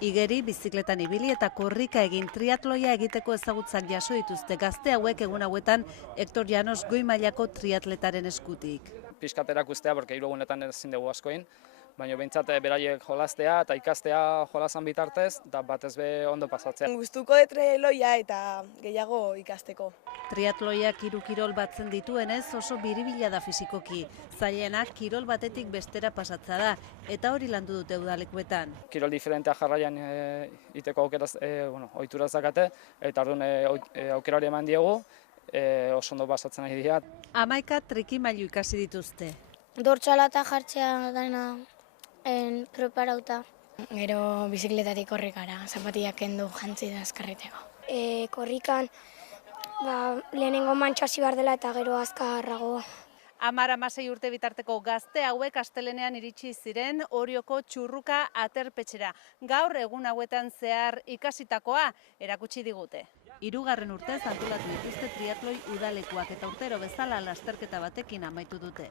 Igeri, bizikletan ibili eta korrika egin triatloia egiteko ezagutzak jaso dituzte gazte hauek egun hauetan Hector Llanos goi mailako triatletaren eskutik. Pixkat erakustea, porque hiru egunetan ezin dugu askoin, baina behintzat beraiek jolastea eta ikastea jolasan bitartez, eta batez be ondo pasatzea. Gustuko de triatloia eta gehiago ikasteko. Triatloiak 3 kirol batzen dituenez oso biribila da fisikoki. Zailenak kirol batetik bestera pasatza da, eta hori landu dute udalekuetan. Kirol diferentea jarraian iteko aukeraz, ohituraz dakate, eta orduan aukera hori eman diegu, oso ondo pasatzen ari dira. 11 trikimailu ikasi dituzte. Dortsalata jartzea dena preparauta. Gero bizikletatik korrikara, zapatiak kendu jantzi da azkarriteko. Korrikan lehenengo mantxasi behar dela eta gero azkarrago. 10-16 urte bitarteko gazte hauek astelenean iritsi ziren Orioko Txurruka aterpetxera. Gaur egun hauetan zehar ikasitakoa erakutsi digute. 3. urtez antolatu dituzte triatloi udalekuak eta urtero bezala lasterketa batekin amaitu dute.